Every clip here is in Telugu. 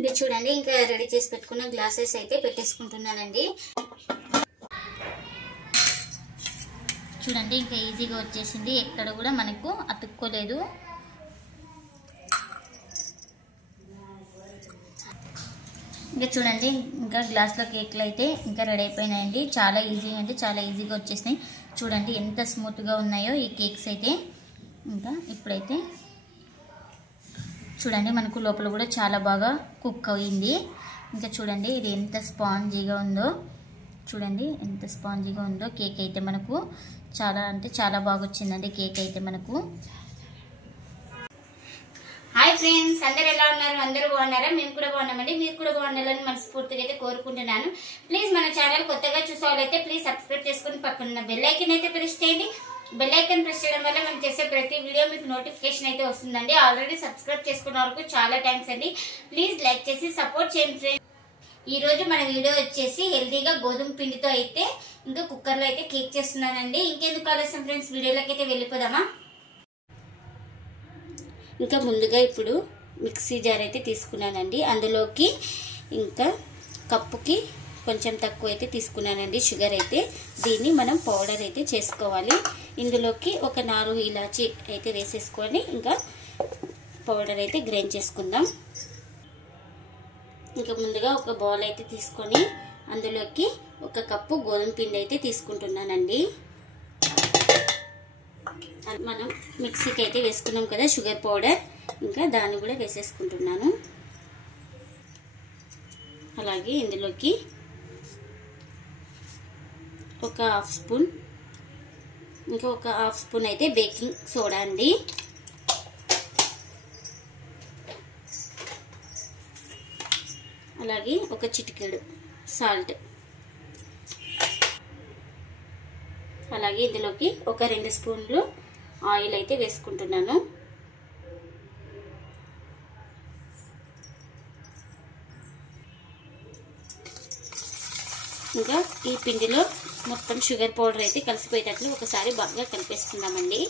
ఇది చూడండి ఇంకా రెడీ చేసి పెట్టుకున్న గ్లాసెస్ అయితే పెట్టేసుకుంటున్నానండి. చూడండి ఇంకా ఈజీగా వచ్చేసింది, ఎక్కడ కూడా మనకు అతుక్కోలేదు. ఇంకా చూడండి ఇంకా గ్లాస్లో కేక్లు అయితే ఇంకా రెడీ అయిపోయినాయండి. చాలా ఈజీ అంటే చాలా ఈజీగా వచ్చేసినాయి. చూడండి ఎంత స్మూత్గా ఉన్నాయో ఈ కేక్స్ అయితే. ఇంకా ఇప్పుడైతే చూడండి మనకు లోపల కూడా చాలా బాగా కుక్ అయ్యింది. ఇంకా చూడండి ఇది ఎంత స్పాంజీగా ఉందో, చూడండి ఎంత స్పాంజీగా ఉందో కేక్ అయితే మనకు. చాలా అంటే చాలా బాగా వచ్చిందండి కేక్ అయితే మనకు. హాయ్ ఫ్రెండ్స్, అందరు ఎలా ఉన్నారు? అందరూ బాగున్నారా? మేము కూడా బాగున్నామండి. మీరు కూడా బాగుండాలని మనస్ఫూర్తిగా అయితే కోరుకుంటున్నాను. ప్లీజ్ మన ఛానల్ కొత్తగా చూసేవాళ్ళైతే ప్లీజ్ సబ్స్క్రైబ్ చేసుకుని పక్కన బెల్ ఐకాన్ అయితే ప్రెస్ చేయండి. బెల్ ఐకాన్ ప్రెస్ చేయడం వల్ల మేము చేసే ప్రతి వీడియో మీకు నోటిఫికేషన్ అయితే వస్తుందండి. ఆల్రెడీ సబ్స్క్రైబ్ చేసుకున్న వాళ్ళకు చాలా థ్యాంక్స్ అండి. ప్లీజ్ లైక్ చేసి సపోర్ట్ చేయండి ఫ్రెండ్స్. ఈ రోజు మన వీడియో వచ్చేసి హెల్తీగా గోధుమ పిండితో అయితే ఇంకా కుక్కర్లో అయితే కేక్ చేస్తున్నానండి. ఇంకెందుకు ఆలస్యం ఫ్రెండ్స్, వీడియోలోకి అయితే వెళ్ళిపోదామా. ఇంకా ముందుగా ఇప్పుడు మిక్సీ జార్ అయితే తీసుకున్నానండి. అందులోకి ఇంకా కప్పుకి కొంచెం తక్కువ అయితే తీసుకున్నానండి షుగర్ అయితే. దీన్ని మనం పౌడర్ అయితే చేసుకోవాలి. ఇందులోకి ఒక 4 ఇలాచీ అయితే వేసేసుకొని ఇంకా పౌడర్ అయితే గ్రైండ్ చేసుకుందాం. ఇంకా ముందుగా ఒక బౌల్ అయితే తీసుకొని అందులోకి 1 కప్పు గోధుమ పిండి అయితే తీసుకుంటున్నానండి. మనం మిక్సీకి అయితే వేసుకున్నాం కదా షుగర్ పౌడర్, ఇంకా దాన్ని కూడా వేసేసుకుంటున్నాను. అలాగే ఇందులోకి ఒక 1/2 స్పూన్, ఇంకా ఒక 1/2 స్పూన్ అయితే బేకింగ్ సోడా అండి. అలాగే ఒక చిటికెడు సాల్ట్. అలాగే ఇందులోకి ఒక 2 స్పూన్లు ఆయిల్ అయితే వేసుకుంటున్నాను. ఇంకా ఈ పిండిలో మొత్తం షుగర్ పౌడర్ అయితే కలిసిపోయేటట్లు ఒకసారి బాగా కలిపేసుకుందామండి.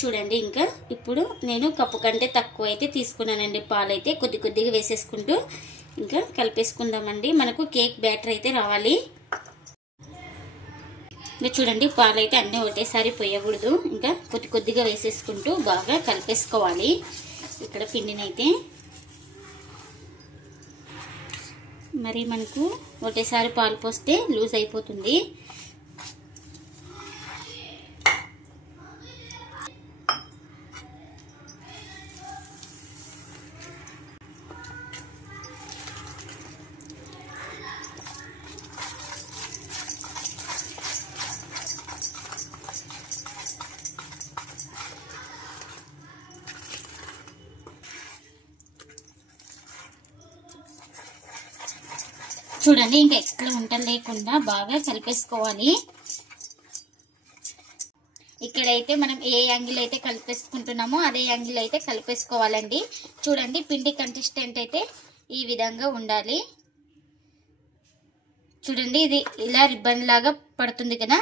చూడండి ఇంకా ఇప్పుడు నేను కప్పు కంటే తక్కువ అయితే తీసుకున్నానండి పాలైతే. కొద్ది కొద్దిగా వేసేసుకుంటూ ఇంకా కలిపేసుకుందామండి. మనకు కేక్ బ్యాటర్ అయితే రావాలి. ఇంకా చూడండి పాలైతే అన్నీ ఒకటేసారి పోయకూడదు, ఇంకా కొద్ది కొద్దిగా వేసేసుకుంటూ బాగా కలిపేసుకోవాలి. ఇక్కడ పిండినైతే మరి మనకు ఒకటేసారి పాలు పోస్తే లూజ్ అయిపోతుంది. చూడండి ఇంకా ఎక్కడ ఉంటలు లేకుండా బాగా కలిపేసుకోవాలి. ఇక్కడైతే మనం ఏ యాంగిల్ అయితే కలిపేసుకుంటున్నామో అదే యాంగిల్ అయితే కలిపేసుకోవాలండి. చూడండి పిండి కన్సిస్టెంట్ అయితే ఈ విధంగా ఉండాలి. చూడండి ఇది ఇలా రిబ్బన్ లాగా పడుతుంది కదా,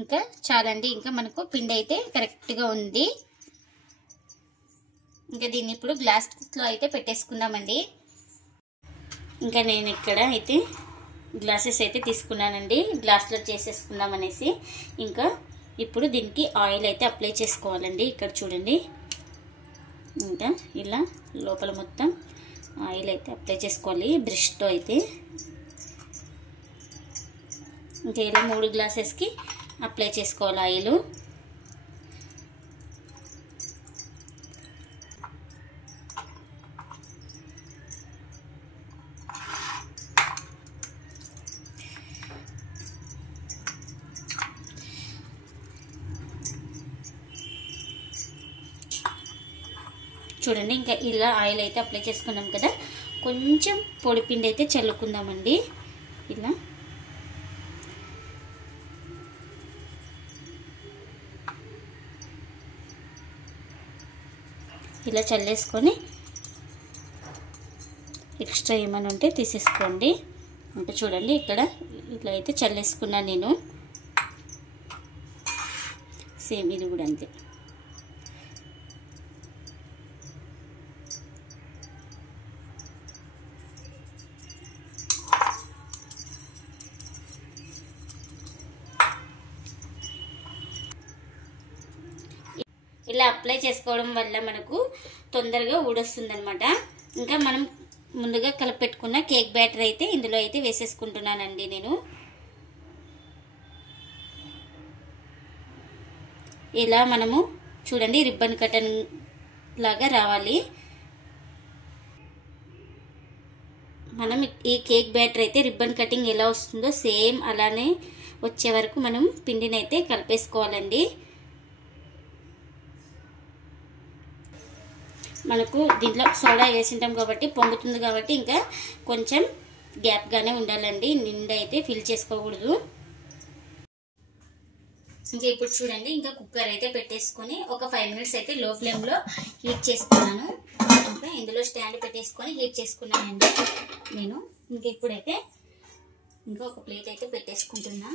ఇంకా చాలండి. ఇంకా మనకు పిండి అయితే కరెక్ట్గా ఉంది. ఇంకా దీన్ని ఇప్పుడు గ్లాస్లో అయితే పెట్టేసుకుందామండి. ఇంకా నేను ఇక్కడ అయితే గ్లాసెస్ అయితే తీసుకున్నానండి, గ్లాస్లో చేసేసుకుందాం అనేసి. ఇంకా ఇప్పుడు దీనికి ఆయిల్ అయితే అప్లై చేసుకోవాలండి. ఇక్కడ చూడండి ఇంకా ఇలా లోపల మొత్తం ఆయిల్ అయితే అప్లై చేసుకోవాలి బ్రష్తో అయితే. ఇంకా ఇలా 3 గ్లాసెస్కి అప్లై చేసుకోవాలి ఆయిల్. చూడండి ఇంకా ఇలా ఆయిల్ అయితే అప్లై చేసుకున్నాం కదా, కొంచెం పొడి పిండి అయితే చల్లుకుందామండి. ఇలా ఇలా చల్లేసుకొని ఎక్స్ట్రా ఏమైనా ఉంటే తీసేసుకోండి. ఇంకా చూడండి ఇక్కడ ఇట్లా అయితే చల్లేసుకున్నాను నేను. సేమ్ ఇది కూడా అంతే. ఇలా అప్లై చేసుకోవడం వల్ల మనకు తొందరగా ఊడొస్తుంది అనమాట. ఇంకా మనం ముందుగా కలిపెట్టుకున్న కేక్ బ్యాటర్ అయితే ఇందులో అయితే వేసేసుకుంటున్నానండి నేను. ఇలా మనము చూడండి రిబ్బన్ కటర్ లాగా రావాలి. మనం ఈ కేక్ బ్యాటర్ అయితే రిబ్బన్ కటింగ్ ఎలా వస్తుందో సేమ్ అలానే వచ్చే వరకు మనం పిండిని అయితే కలిపేసుకోవాలండి. మనకు దీంట్లో సోడా వేసింటాం కాబట్టి పొంగుతుంది కాబట్టి ఇంకా కొంచెం గ్యాప్గానే ఉండాలండి, నిండా అయితే ఫిల్ చేసుకోకూడదు. ఇంకా ఇప్పుడు చూడండి ఇంకా కుక్కర్ అయితే పెట్టేసుకొని ఒక 5 మినిట్స్ అయితే లో ఫ్లేమ్లో హీట్ చేసుకున్నాను. ఇంకా ఇందులో స్టాండ్ పెట్టేసుకొని హీట్ చేసుకున్నానండి నేను. ఇంకా ఇప్పుడైతే ఇంకా ఒక ప్లేట్ అయితే పెట్టేసుకుంటున్నా.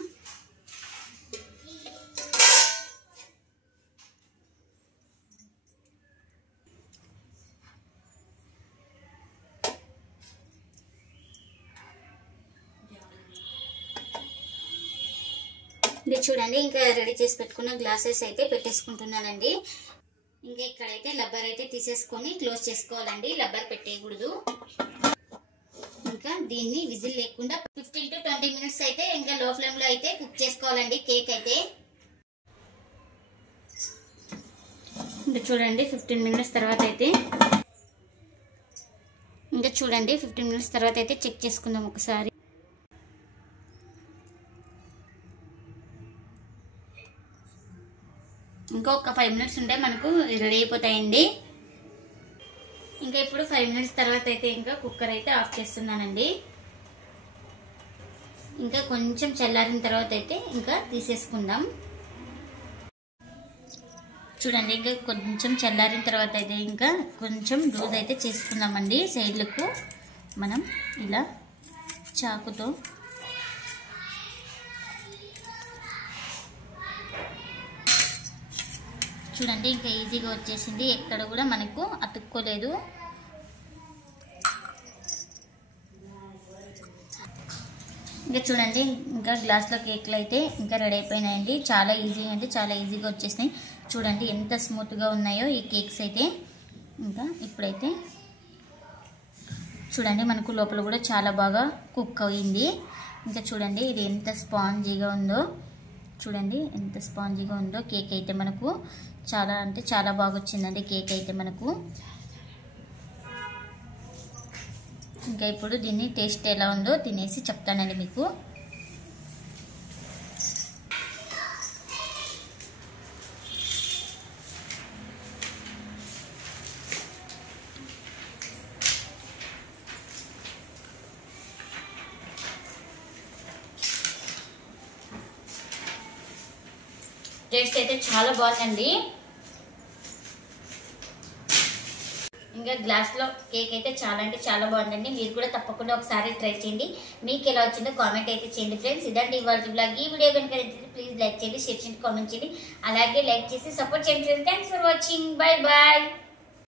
ఇది చూడండి ఇంకా రెడీ చేసి పెట్టుకున్న గ్లాసెస్ అయితే పెట్టేసుకుంటున్నానండి. ఇంకా ఇక్కడైతే రబ్బర్ అయితే తీసేసుకొని క్లోజ్ చేసుకోవాలండి, రబ్బర్ పెట్టేయకూడదు. ఇంకా దీన్ని విజిల్ లేకుండా 15 to 20 మినిట్స్ అయితే ఇంకా లో ఫ్లేమ్ లో అయితే కుక్ చేసుకోవాలండి కేక్ అయితే. ఇంకా చూడండి 15 మినిట్స్ తర్వాత అయితే చెక్ చేసుకుందాం ఒకసారి. ఇంకొక 5 మినిట్స్ ఉంటే మనకు రెడీ అయిపోతాయండి. ఇంకా ఇప్పుడు 5 మినిట్స్ తర్వాత అయితే ఇంకా కుక్కర్ అయితే ఆఫ్ చేస్తున్నానండి. ఇంకా కొంచెం చల్లారిన తర్వాత అయితే ఇంకా తీసేసుకుందాం. చూడండి ఇంకా కొంచెం చల్లారిన తర్వాత అయితే ఇంకా కొంచెం లూజ్ అయితే చేసుకుందామండి. సైడ్లకు మనం ఇలా చాకుతో చూడండి ఇంకా ఈజీగా వచ్చేసింది, ఎక్కడ కూడా మనకు అతుక్కోలేదు. ఇంకా చూడండి ఇంకా గ్లాస్లో కేక్లు అయితే ఇంకా రెడీ అయిపోయినాయండి. చాలా ఈజీ అంటే చాలా ఈజీగా వచ్చేసినాయి. చూడండి ఎంత స్మూత్గా ఉన్నాయో ఈ కేక్స్ అయితే. ఇంకా ఇప్పుడైతే చూడండి మనకు లోపల కూడా చాలా బాగా కుక్ అయింది. ఇంకా చూడండి ఇది ఎంత స్పాంజీగా ఉందో, చూడండి ఎంత స్పాంజీగా ఉందో కేక్ అయితే మనకు. చాలా అంటే చాలా బాగా వచ్చిందండి కేక్ అయితే మనకు. ఇంకా ఇప్పుడు దీన్ని టేస్ట్ ఎలా ఉందో తినేసి చెప్తానండి మీకు. టేస్ట్ అయితే చాలా బాగుందండి. ఇంకా గ్లాస్లో కేక్ అయితే చాలా అంటే చాలా బాగుందండి. మీరు కూడా తప్పకుండా ఒకసారి ట్రై చేయండి. మీకు ఎలా వచ్చిందో కామెంట్ అయితే చేయండి ఫ్రెండ్స్. ఇదండి ఇవాళ బ్లాగ్. ఈ వీడియో కనుక ప్లీజ్ లైక్ చేయండి, షేర్ చేయండి, కామెంట్ చేయండి. అలాగే లైక్ చేసి సపోర్ట్ చేయండి friends. Thanks for watching. Bye bye.